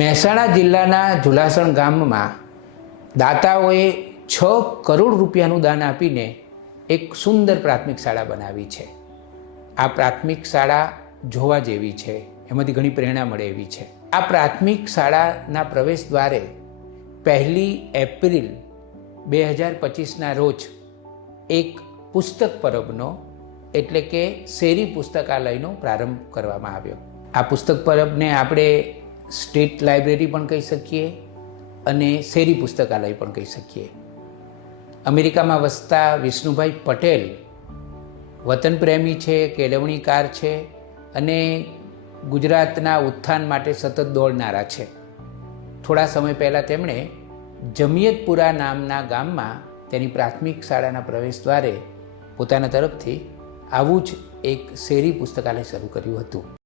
મહેસાણા જિલ્લાના ઝુલાસણ ગામમાં દાતાઓએ છ કરોડ રૂપિયાનું દાન આપીને એક સુંદર પ્રાથમિક શાળા બનાવી છે. આ પ્રાથમિક શાળા જોવા જેવી છે, એમાંથી ઘણી પ્રેરણા મળે એવી છે. આ પ્રાથમિક શાળાના પ્રવેશ દ્વારે પહેલી એપ્રિલ બે હજાર પચીસના રોજ એક પુસ્તક પરબનો, એટલે કે શેરી પુસ્તકાલયનો પ્રારંભ કરવામાં આવ્યો. આ પુસ્તક પરબને આપણે સ્ટેટ લાઇબ્રેરી પણ કહી શકીએ અને શેરી પુસ્તકાલય પણ કહી શકીએ. અમેરિકામાં વસતા વિષ્ણુભાઈ પટેલ વતન પ્રેમી છે, કેળવણીકાર છે અને ગુજરાતના ઉત્થાન માટે સતત દોડનારા છે. થોડા સમય પહેલાં તેમણે જમિયતપુરા નામના ગામમાં તેની પ્રાથમિક શાળાના પ્રવેશ દ્વારે પોતાના તરફથી આવું જ એક શેરી પુસ્તકાલય શરૂ કર્યું હતું.